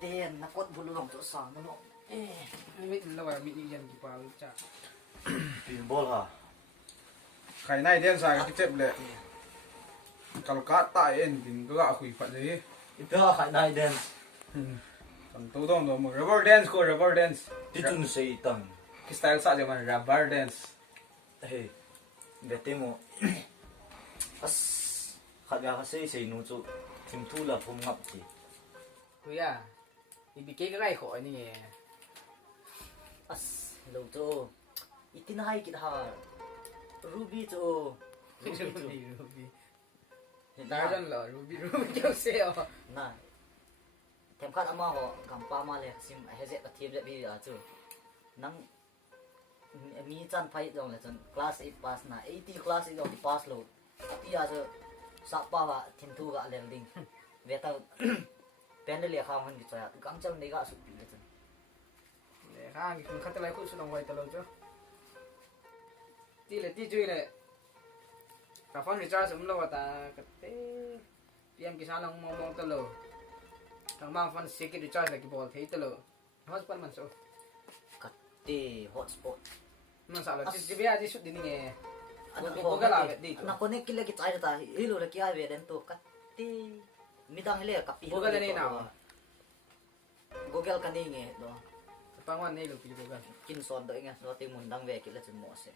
Katen, nakot bulong to sa ano. Mit lawa mit yan ki pa cha. Pinball ha. Khai này đen sai cái chép lệ. Kalau kata en tin gak aku ipat je. Ito khai nai den. Kan tu dong dong rubber dance ko rubber dance. Ditun sa itang. Cái style sa je man rubber dance. Hey. Dete mo. As kaya kasi say no chu tim thu la phum ngap chi. Kuya. Ibigay ka kay ko ani eh. As lo to. Itinay kit ha. Ruby to. Ruby. Tarzan lo, Ruby kêu sale. Na. Tem khat ama ho gampa ma le sim heze ka thiam le bi a chu. Nang mi chan phai dong le chan class 8 pass na 80 class 8 dong di pass lo. Ati a chu sa pa wa tim thu ga le ding. Ve ta pen le kha man ki cha gang chal ne ga su pi le chan. Le khang kun khat lai khu su dong wai ta lo chu. Ti le ti chui le. Ka phone recharge um lo ta ka te. PM ki sa lang mong ta lo. Kang mang phone secret recharge la ki bol thei ta lo. Hotspot man so. Te hotspot. Man sa la ti bia ji su din nge. Ko ga la di. Na connect ki le ki chai ta hilo le ki a ve den to ka te midang le ka pi. Google ni na. Google ka ni nge do. Pangwan ni lo pi Google. Kin son do nga so te mun dang ve ki le chun mo se.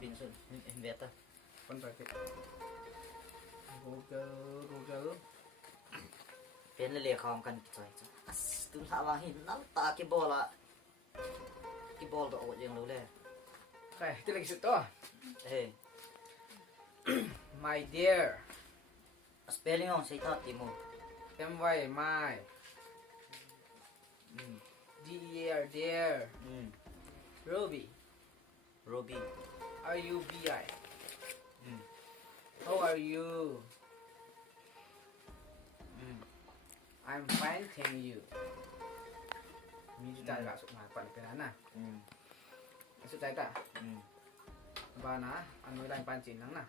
Pin sun ve ta. Con phải Google pen le khom kan choi cha as tum sa wa hin nal ta ki bola ki bol do o jeng lo le cái tên lịch sử to hey my dear spelling on sai ta ti mo my my dear dear Ruby Ruby RUBI how are you I'm fine thank you mi chu tai ga su ma pan pe na su tai ta ba na an noi lai pan chin nang na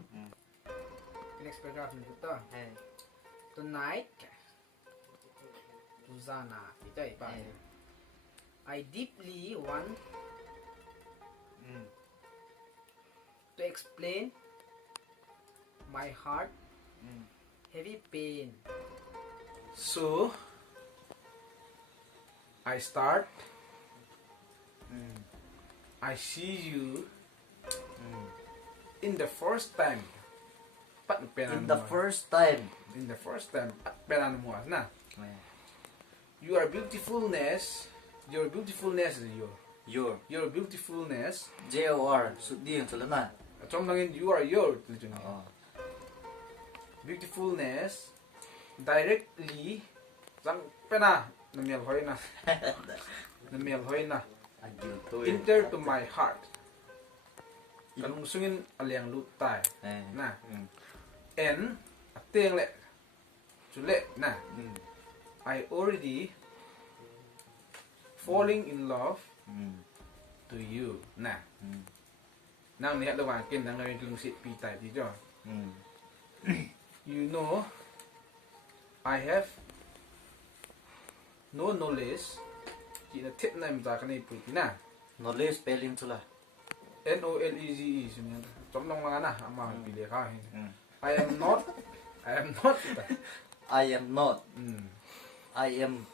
next paragraph ni to hey tonight Tuzana itai ba I deeply want to explain my heart heavy pain. So I start. I see you in the first time. in the first time In the first time. Penan mo na. Your beautifulness. Your beautifulness is your beautifulness. JOR su di ang na Trong nangin you are your. oh Beautifulness directly sang pena namiel hoy na agil to enter to my heart kanung sungin aliang lutai na and ateng le chule na I already falling in love to you na nang ni hadawa kin nang ngawin klung sit pi tai ti jo you know I have no knowledge ki na tip na mta kanai pu ti na knowledge spelling chula NOLEGE sunya chom nong nga na ama pi le kha hin I am not I am not I am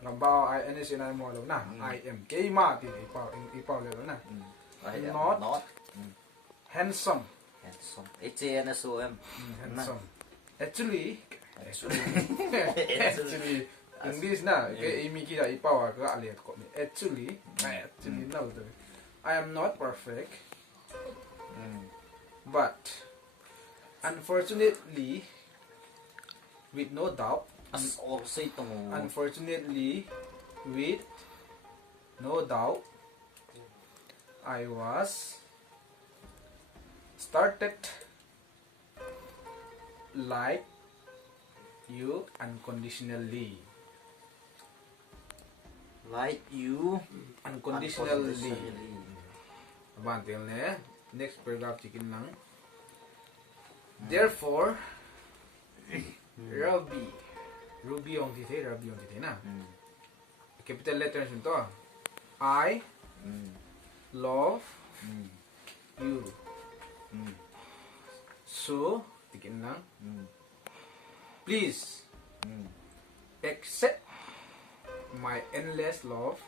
ngambao I n s na mo lo na I am ke ma ti ipao le lo na I am Not. not handsome handsome HANSOM handsome actually actually English na ke imi ki da ipao ka ale ko ni actually no I am not perfect but unfortunately with no doubt as all say to mo unfortunately with no doubt I was started like you unconditionally unconditionally abantil ne next paragraph chicken lang therefore Ruby on tite, Ruby on tite na. Capital letters ito. I love you. So, tikin lang. Please accept my endless love.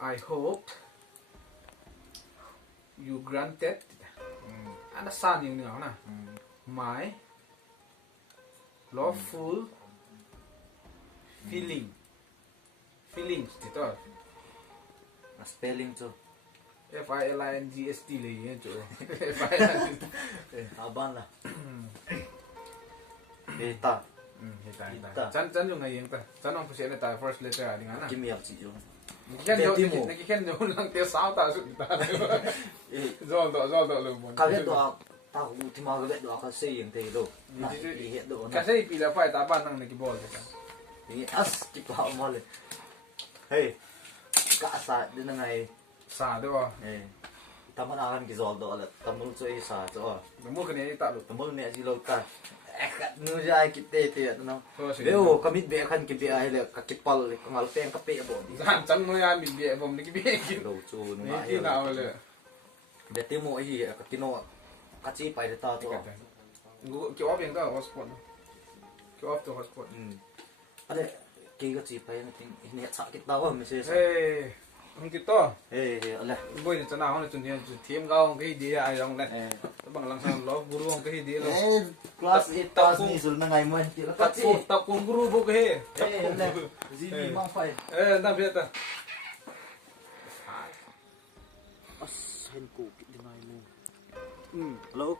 I hope you granted ano saan yung niya na my loveful feelings dito spelling to FILINGST lang yan to aban lah hita chan yung ngayon ta chan ang pusiyan na tayo first letter ading ana kimiyap si jo nakikihan nyo lang tayo sa ta so kita zol do lo mo kabet do ta ultima kabet do ka saying tayo do na ihet do na kasi pila pa taban nang nagibol ka ini as kipa mo le hey kaasa din na ngay sa do taman akan gizol do alat tamul so isa to mo kani ta lo tamul ne ajilo ta ekat nu jai kite te no leo kamit be akan kibe ai le kakipal kangal peng kape bo chan mo ya mi be bom ni be kin lo chu nu ni ma ki na ole beti mo hi katino kachi pai de ta to ngu ki off yang ta hotspot ki off to hotspot ale ki kachi pai na ting ini sa kit taw message ang kito ale boy ni chana hon chun hian chu thiem gaung ke dia ai rong le bang lang sang lo guru ong ke dia lo class 8 pass ni sul na ngai mo ti la kachi tak kung guru bo ke ale zibi mang fai na beta as hen ko kit dinai mo hello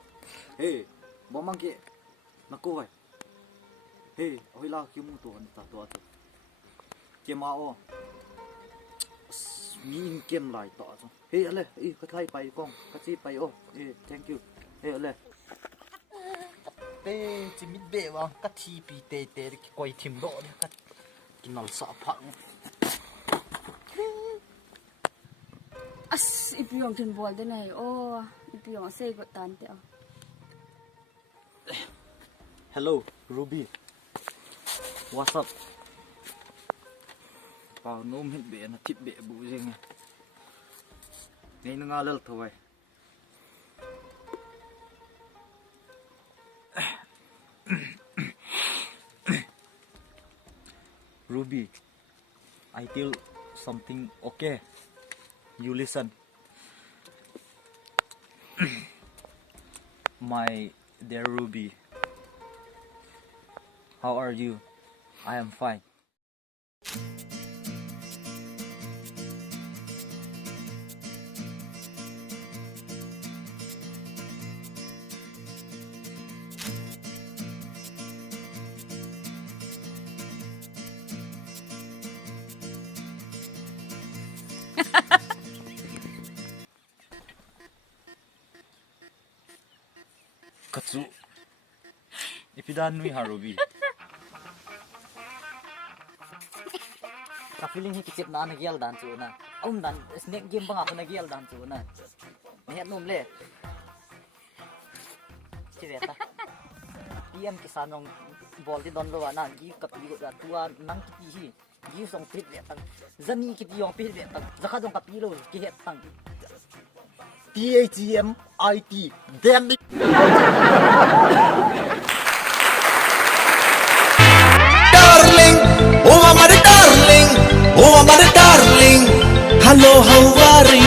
bomang ki nako ai oi la ki mu to an ta to ke ma o mi kem lai to so ale ka thai pai kong ka chi pai o thank you ale chi mit be wa ka thi pi te ki koi thim ro ka kinal sa phak as ipiyong tin bol de nai ipiyong say go tan te hello Ruby what's up pa nom hit be na tip be bu jeng nei na ngalal thoi Ruby I tell something okay you listen my dear Ruby how are you I am fine katsu ipidan nui harubi ka feeling hi kichip na nagyal dan chu na dan snake game bang ako nagyal dan chu na nihat num le chireta PM kisanong bol di don lo na gi kap gi da tua nang ki hi gi song pit le tang zani ki yong pit le tang zakha dong kap lo ki het tang THMIT damn it darling oh my darling hello how are you